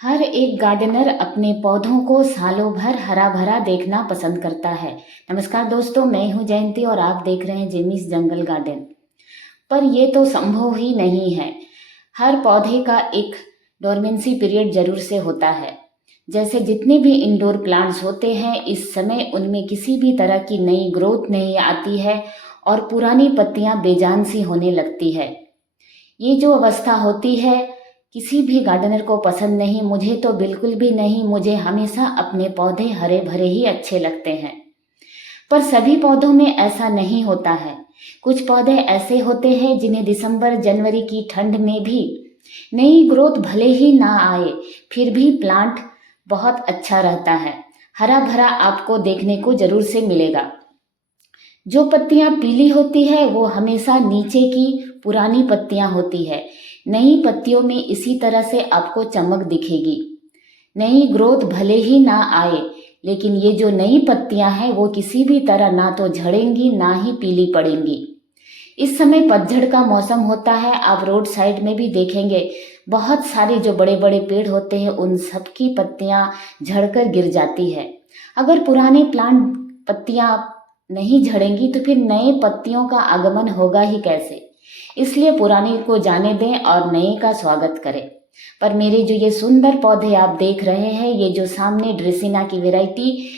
हर एक गार्डनर अपने पौधों को सालों भर हरा भरा देखना पसंद करता है। नमस्कार दोस्तों, मैं हूं जयंती और आप देख रहे हैं जिमीज जंगल गार्डन। पर यह तो संभव ही नहीं है। हर पौधे का एक डोरमेंसी पीरियड जरूर से होता है। जैसे जितने भी इंडोर प्लांट्स होते हैं, इस समय उनमें किसी भी तरह की नई ग्रोथ नहीं आती है और पुरानी पत्तियां बेजान सी होने लगती है। ये जो अवस्था होती है किसी भी गार्डनर को पसंद नहीं, मुझे तो बिल्कुल भी नहीं। मुझे हमेशा अपने पौधे हरे भरे ही अच्छे लगते हैं। पर सभी पौधों में ऐसा नहीं होता है। कुछ पौधे ऐसे होते हैं जिन्हें दिसंबर जनवरी की ठंड में भी नई ग्रोथ भले ही ना आए, फिर भी प्लांट बहुत अच्छा रहता है, हरा भरा आपको देखने को जरूर से मिलेगा। जो पत्तियां पीली होती है वो हमेशा नीचे की पुरानी पत्तियां होती है। नई पत्तियों में इसी तरह से आपको चमक दिखेगी। नई ग्रोथ भले ही ना आए, लेकिन ये जो नई पत्तियां हैं वो किसी भी तरह ना तो झड़ेंगी ना ही पीली पड़ेंगी। इस समय पतझड़ का मौसम होता है। आप रोड साइड में भी देखेंगे बहुत सारे जो बड़े बड़े पेड़ होते हैं उन सब की पत्तियां झड़कर गिर जाती है। अगर पुराने प्लांट पत्तियां नहीं झड़ेंगी तो फिर नए पत्तियों का आगमन होगा ही कैसे। इसलिए पुराने को जाने दें और नए का स्वागत करें। पर मेरे जो ये सुंदर पौधे आप देख रहे हैं, ये जो सामने ड्रेसिना की वैरायटी,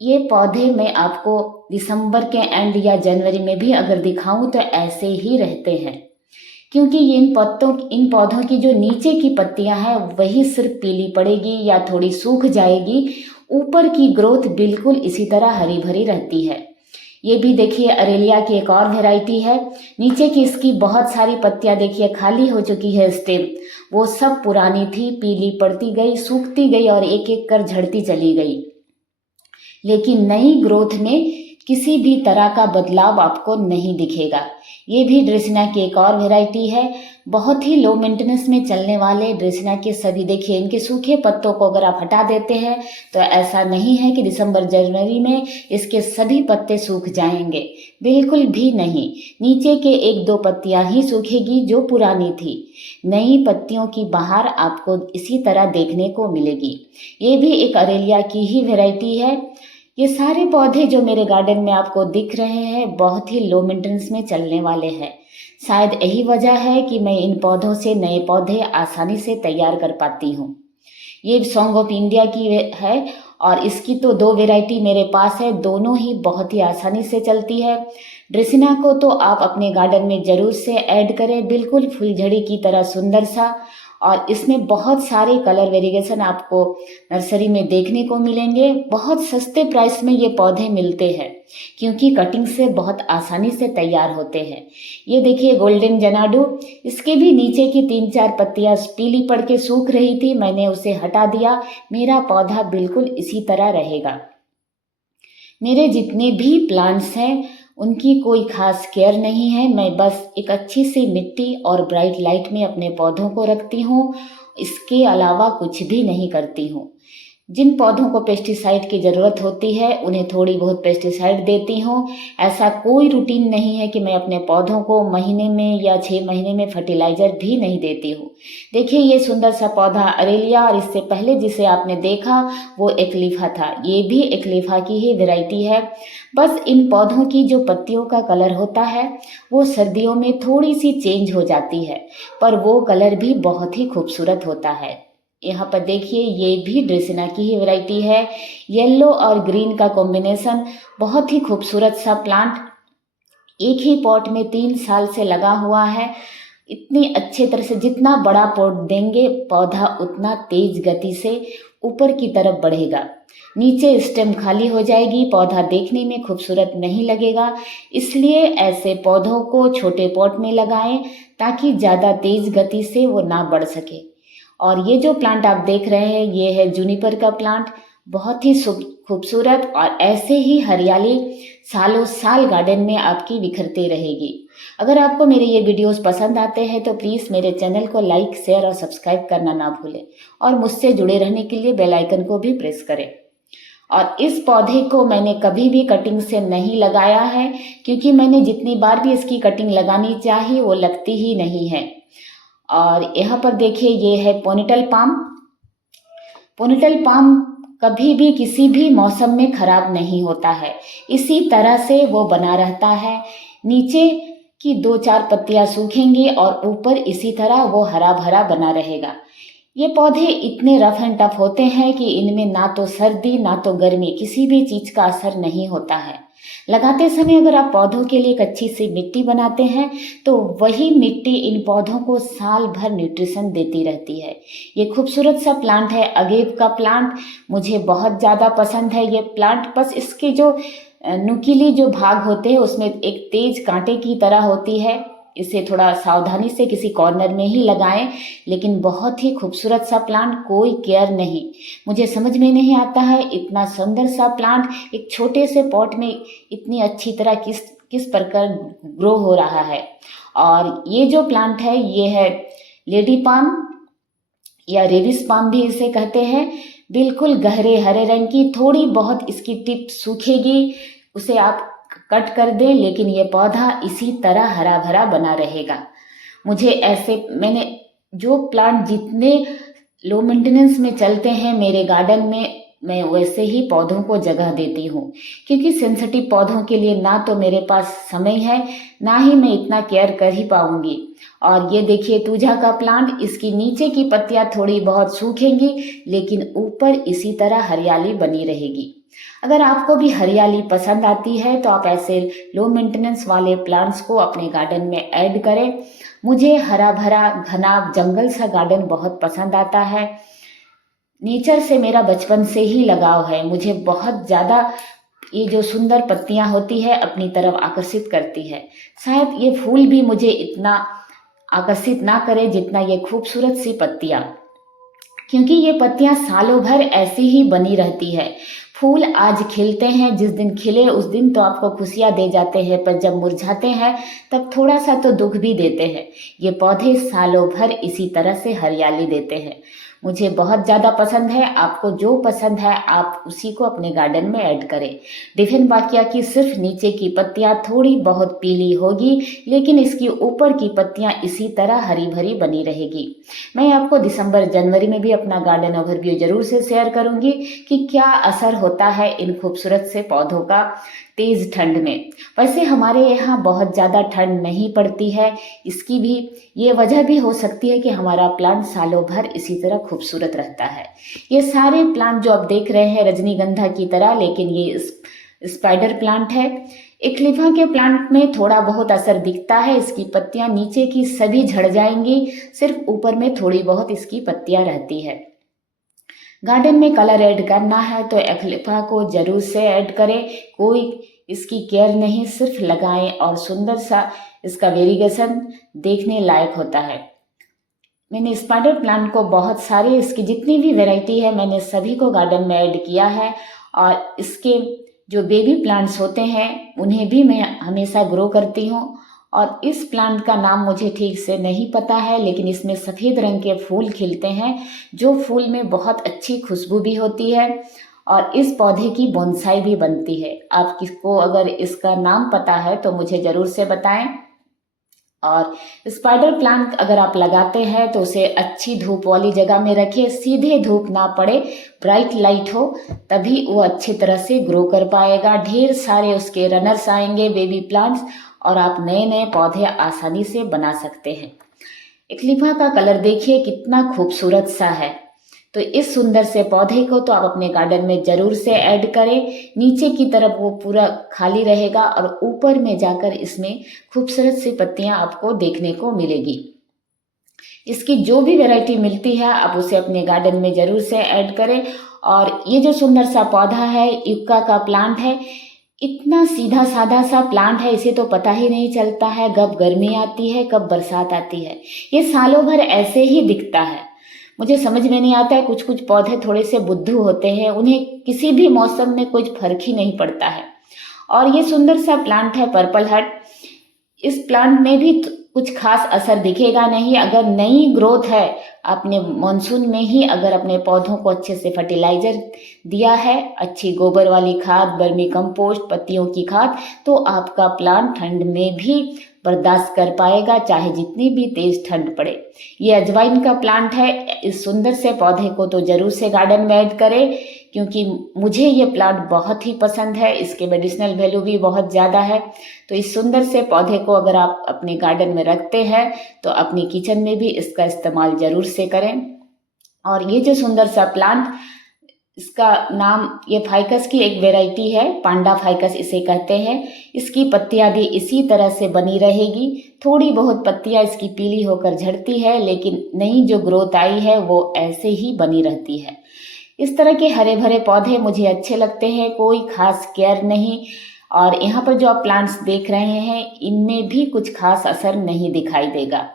ये पौधे मैं आपको दिसंबर के एंड या जनवरी में भी अगर दिखाऊं तो ऐसे ही रहते हैं। क्योंकि ये इन पौधों की जो नीचे की पत्तियां हैं वही सिर्फ पीली पड़ेगी या थोड़ी सूख जाएगी। ऊपर की ग्रोथ बिल्कुल इसी तरह हरी भरी रहती है। ये भी देखिए अरेलिया की एक और वैरायटी है। नीचे की इसकी बहुत सारी पत्तियां देखिए खाली हो चुकी है स्टेम। वो सब पुरानी थी, पीली पड़ती गई, सूखती गई और एक एक कर झड़ती चली गई। लेकिन नई ग्रोथ में किसी भी तरह का बदलाव आपको नहीं दिखेगा। ये भी ड्रेसिना की एक और वैरायटी है। बहुत ही लो मेंटेनेंस में चलने वाले ड्रेसिना के सभी देखिए इनके सूखे पत्तों को अगर आप हटा देते हैं तो ऐसा नहीं है कि दिसंबर जनवरी में इसके सभी पत्ते सूख जाएंगे, बिल्कुल भी नहीं। नीचे के एक दो पत्तियां ही सूखेगी जो पुरानी थी। नई पत्तियों की बहार आपको इसी तरह देखने को मिलेगी। ये भी एक अरेलिया की ही वैरायटी है। ये सारे पौधे जो मेरे गार्डन में आपको दिख रहे हैं बहुत ही लो मेंटेनेंस में चलने वाले हैं। शायद यही वजह है कि मैं इन पौधों से नए पौधे आसानी से तैयार कर पाती हूँ। ये सॉन्ग ऑफ इंडिया की है और इसकी तो दो वैरायटी मेरे पास है, दोनों ही बहुत ही आसानी से चलती है। ड्रेसिना को तो आप अपने गार्डन में जरूर से ऐड करें, बिल्कुल फुलझड़ी की तरह सुंदर सा। और इसमें बहुत सारे कलर वेरिएशन आपको नर्सरी में देखने को मिलेंगे। बहुत सस्ते प्राइस में ये पौधे मिलते हैं क्योंकि कटिंग से बहुत आसानी से तैयार होते हैं। ये देखिए गोल्डन जनाडू, इसके भी नीचे की 3-4 पत्तियां पीली पड़ के सूख रही थी, मैंने उसे हटा दिया। मेरा पौधा बिल्कुल इसी तरह रहेगा। मेरे जितने भी प्लांट्स हैं उनकी कोई खास केयर नहीं है। मैं बस एक अच्छी सी मिट्टी और ब्राइट लाइट में अपने पौधों को रखती हूँ, इसके अलावा कुछ भी नहीं करती हूँ। जिन पौधों को पेस्टिसाइड की ज़रूरत होती है उन्हें थोड़ी बहुत पेस्टिसाइड देती हूँ। ऐसा कोई रूटीन नहीं है कि मैं अपने पौधों को महीने में या 6 महीने में फर्टिलाइज़र भी नहीं देती हूँ। देखिए ये सुंदर सा पौधा अरेलिया, और इससे पहले जिसे आपने देखा वो एक्लिफा था। ये भी एक्लिफा की ही वैरायटी है। बस इन पौधों की जो पत्तियों का कलर होता है वो सर्दियों में थोड़ी सी चेंज हो जाती है, पर वो कलर भी बहुत ही खूबसूरत होता है। यहाँ पर देखिए ये भी ड्रेसिना की ही वैरायटी है। येलो और ग्रीन का कॉम्बिनेशन, बहुत ही खूबसूरत सा प्लांट। एक ही पॉट में 3 साल से लगा हुआ है। इतनी अच्छे तरह से जितना बड़ा पॉट देंगे पौधा उतना तेज गति से ऊपर की तरफ बढ़ेगा। नीचे स्टेम खाली हो जाएगी, पौधा देखने में खूबसूरत नहीं लगेगा। इसलिए ऐसे पौधों को छोटे पॉट में लगाएं ताकि ज़्यादा तेज गति से वो ना बढ़ सके। और ये जो प्लांट आप देख रहे हैं ये है जूनिपर का प्लांट, बहुत ही खूबसूरत। और ऐसे ही हरियाली सालों साल गार्डन में आपकी बिखरती रहेगी। अगर आपको मेरे ये वीडियोस पसंद आते हैं तो प्लीज़ मेरे चैनल को लाइक, शेयर और सब्सक्राइब करना ना भूलें और मुझसे जुड़े रहने के लिए बेल आइकन को भी प्रेस करें। और इस पौधे को मैंने कभी भी कटिंग से नहीं लगाया है क्योंकि मैंने जितनी बार भी इसकी कटिंग लगानी चाहिए वो लगती ही नहीं है। और यहाँ पर देखिए ये है पोनीटेल पाम। पोनीटेल पाम कभी भी किसी भी मौसम में खराब नहीं होता है, इसी तरह से वो बना रहता है। नीचे की 2-4 पत्तियां सूखेंगी और ऊपर इसी तरह वो हरा भरा बना रहेगा। ये पौधे इतने रफ एंड टफ होते हैं कि इनमें ना तो सर्दी ना तो गर्मी किसी भी चीज का असर नहीं होता है। लगाते समय अगर आप पौधों के लिए एक अच्छी सी मिट्टी बनाते हैं तो वही मिट्टी इन पौधों को साल भर न्यूट्रिशन देती रहती है। ये खूबसूरत सा प्लांट है अगेव का प्लांट, मुझे बहुत ज़्यादा पसंद है ये प्लांट। बस इसके जो नुकीली जो भाग होते हैं उसमें एक तेज कांटे की तरह होती है, इसे थोड़ा सावधानी से किसी कॉर्नर में ही लगाएं। लेकिन बहुत ही खूबसूरत सा प्लांट, कोई केयर नहीं। मुझे समझ में नहीं आता है इतना सुंदर सा प्लांट एक छोटे से पॉट में इतनी अच्छी तरह किस प्रकार ग्रो हो रहा है। और ये जो प्लांट है ये है लेडी पाम या रेविस पाम भी इसे कहते हैं। बिल्कुल गहरे हरे रंग की, थोड़ी बहुत इसकी टिप सूखेगी, उसे आप कट कर दें, लेकिन ये पौधा इसी तरह हरा भरा बना रहेगा। मैंने जो प्लांट जितने लो मेंटेनेंस में चलते हैं मेरे गार्डन में, मैं वैसे ही पौधों को जगह देती हूँ, क्योंकि सेंसिटिव पौधों के लिए ना तो मेरे पास समय है ना ही मैं इतना केयर कर ही पाऊंगी। और ये देखिए तुझा का प्लांट, इसकी नीचे की पत्तियां थोड़ी बहुत सूखेंगी लेकिन ऊपर इसी तरह हरियाली बनी रहेगी। अगर आपको भी हरियाली पसंद आती है तो आप ऐसे लो मेंटेनेंस वाले प्लांट्स को अपने गार्डन में ऐड करें। मुझे हरा भरा घना जंगल सा गार्डन बहुत पसंद आता है। नेचर से मेरा बचपन से ही लगाव है, मुझे बहुत ज़्यादा ये जो सुंदर पत्तियां होती है अपनी तरफ आकर्षित करती है। शायद ये फूल भी मुझे इतना आकर्षित ना करे जितना ये खूबसूरत सी पत्तियां, क्योंकि ये पत्तियां सालों भर ऐसी ही बनी रहती है। फूल आज खिलते हैं, जिस दिन खिले उस दिन तो आपको खुशियां दे जाते हैं, पर जब मुरझाते हैं तब थोड़ा सा तो दुख भी देते हैं। ये पौधे सालों भर इसी तरह से हरियाली देते हैं। मुझे बहुत ज़्यादा पसंद है। आपको जो पसंद है आप उसी को अपने गार्डन में ऐड करें। डिफेनबाकिया की सिर्फ नीचे की पत्तियां थोड़ी बहुत पीली होगी, लेकिन इसकी ऊपर की पत्तियां इसी तरह हरी भरी बनी रहेगी। मैं आपको दिसंबर जनवरी में भी अपना गार्डन ओवरव्यू जरूर से शेयर करूंगी कि क्या असर होता है इन खूबसूरत से पौधों का तेज ठंड में। वैसे हमारे यहाँ बहुत ज़्यादा ठंड नहीं पड़ती है, इसकी भी ये वजह भी हो सकती है कि हमारा प्लांट सालों भर इसी तरह खूबसूरत रहता है। ये सारे प्लांट जो आप देख रहे हैं रजनीगंधा की तरह, लेकिन ये स्पाइडर प्लांट है। एक्लिफा के प्लांट में थोड़ा बहुत असर दिखता है, इसकी पत्तियां नीचे की सभी झड़ जाएंगी, सिर्फ ऊपर में थोड़ी बहुत इसकी पत्तियां रहती है। गार्डन में कलर ऐड करना है तो एक्लिफा को जरूर से ऐड करें। कोई इसकी केयर नहीं, सिर्फ लगाएं और सुंदर सा इसका वेरिगेशन देखने लायक होता है। मैंने स्पाइडर प्लांट को बहुत सारे, इसकी जितनी भी वैरायटी है मैंने सभी को गार्डन में ऐड किया है। और इसके जो बेबी प्लांट्स होते हैं उन्हें भी मैं हमेशा ग्रो करती हूँ। और इस प्लांट का नाम मुझे ठीक से नहीं पता है, लेकिन इसमें सफ़ेद रंग के फूल खिलते हैं, जो फूल में बहुत अच्छी खुशबू भी होती है। और इस पौधे की बोनसाई भी बनती है। आप किसको अगर इसका नाम पता है तो मुझे ज़रूर से बताएं। और स्पाइडर प्लांट अगर आप लगाते हैं तो उसे अच्छी धूप वाली जगह में रखिए, सीधे धूप ना पड़े, ब्राइट लाइट हो, तभी वो अच्छी तरह से ग्रो कर पाएगा। ढेर सारे उसके रनर्स आएंगे, बेबी प्लांट्स, और आप नए नए पौधे आसानी से बना सकते हैं। एक्लिफा का कलर देखिए कितना खूबसूरत सा है। तो इस सुंदर से पौधे को तो आप अपने गार्डन में जरूर से ऐड करें। नीचे की तरफ वो पूरा खाली रहेगा और ऊपर में जाकर इसमें खूबसूरत सी पत्तियां आपको देखने को मिलेगी। इसकी जो भी वैरायटी मिलती है आप उसे अपने गार्डन में जरूर से ऐड करें। और ये जो सुंदर सा पौधा है युक्का का प्लांट है, इतना सीधा साधा सा प्लांट है, इसे तो पता ही नहीं चलता है कब गर्मी आती है कब बरसात आती है। ये सालों भर ऐसे ही दिखता है। मुझे समझ में नहीं आता है, कुछ कुछ पौधे थोड़े से बुद्धू होते हैं, उन्हें किसी भी मौसम में कुछ फर्क ही नहीं पड़ता है। और ये सुंदर सा प्लांट है पर्पल हार्ट। इस प्लांट में भी कुछ खास असर दिखेगा नहीं। अगर नई ग्रोथ है, आपने मानसून में ही अगर अपने पौधों को अच्छे से फर्टिलाइजर दिया है, अच्छी गोबर वाली खाद, वर्मी कंपोस्ट, पत्तियों की खाद, तो आपका प्लांट ठंड में भी बर्दाश्त कर पाएगा, चाहे जितनी भी तेज ठंड पड़े। ये अजवाइन का प्लांट है। इस सुंदर से पौधे को तो जरूर से गार्डन में ऐड करें, क्योंकि मुझे ये प्लांट बहुत ही पसंद है। इसके मेडिसिनल वैल्यू भी बहुत ज़्यादा है। तो इस सुंदर से पौधे को अगर आप अपने गार्डन में रखते हैं तो अपनी किचन में भी इसका इस्तेमाल जरूर से करें। और ये जो सुंदर सा प्लांट, इसका नाम, ये फाइकस की एक वेराइटी है, पांडा फाइकस इसे कहते हैं। इसकी पत्तियां भी इसी तरह से बनी रहेगी। थोड़ी बहुत पत्तियां इसकी पीली होकर झड़ती है, लेकिन नई जो ग्रोथ आई है वो ऐसे ही बनी रहती है। इस तरह के हरे भरे पौधे मुझे अच्छे लगते हैं, कोई खास केयर नहीं। और यहाँ पर जो आप प्लांट्स देख रहे हैं, इनमें भी कुछ खास असर नहीं दिखाई देगा।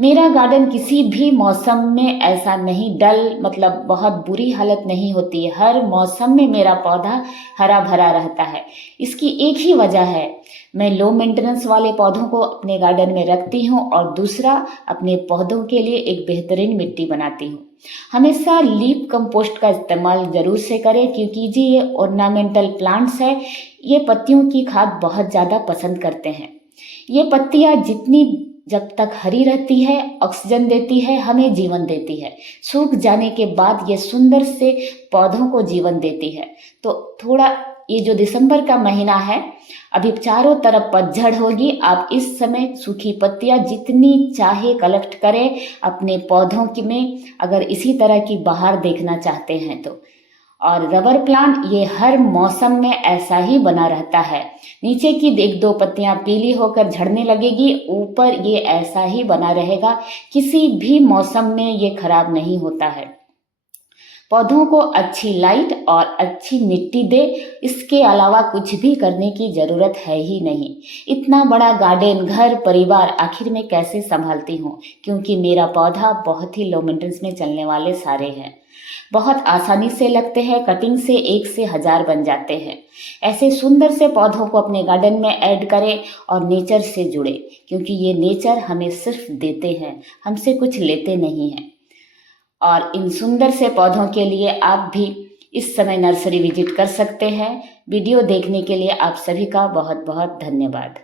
मेरा गार्डन किसी भी मौसम में ऐसा नहीं डल, मतलब बहुत बुरी हालत नहीं होती है। हर मौसम में मेरा पौधा हरा भरा रहता है। इसकी एक ही वजह है, मैं लो मेंटेनेंस वाले पौधों को अपने गार्डन में रखती हूँ, और दूसरा, अपने पौधों के लिए एक बेहतरीन मिट्टी बनाती हूँ। हमेशा लीफ कंपोस्ट का इस्तेमाल जरूर से करें, क्योंकि जी ये ऑर्नामेंटल प्लांट्स है। ये पत्तियों की खाद बहुत ज़्यादा पसंद करते हैं। ये पत्तियाँ जितनी जब तक हरी रहती है, ऑक्सीजन देती है, हमें जीवन देती है। सूख जाने के बाद ये सुंदर से पौधों को जीवन देती है। तो थोड़ा, ये जो दिसंबर का महीना है, अभी चारों तरफ पतझड़ होगी। आप इस समय सूखी पत्तियां जितनी चाहे कलेक्ट करें अपने पौधों की में, अगर इसी तरह की बहार देखना चाहते हैं तो। और रबर प्लांट ये हर मौसम में ऐसा ही बना रहता है। नीचे की एक दो पत्तियां पीली होकर झड़ने लगेगी, ऊपर ये ऐसा ही बना रहेगा। किसी भी मौसम में ये खराब नहीं होता है। पौधों को अच्छी लाइट और अच्छी मिट्टी दे, इसके अलावा कुछ भी करने की ज़रूरत है ही नहीं। इतना बड़ा गार्डन, घर परिवार आखिर में कैसे संभालती हूँ, क्योंकि मेरा पौधा बहुत ही लो मेंटेनेंस में चलने वाले सारे हैं। बहुत आसानी से लगते हैं, कटिंग से 1 से 1000 बन जाते हैं। ऐसे सुंदर से पौधों को अपने गार्डन में ऐड करें और नेचर से जुड़े, क्योंकि ये नेचर हमें सिर्फ देते हैं, हमसे कुछ लेते नहीं हैं। और इन सुंदर से पौधों के लिए आप भी इस समय नर्सरी विजिट कर सकते हैं। वीडियो देखने के लिए आप सभी का बहुत बहुत धन्यवाद।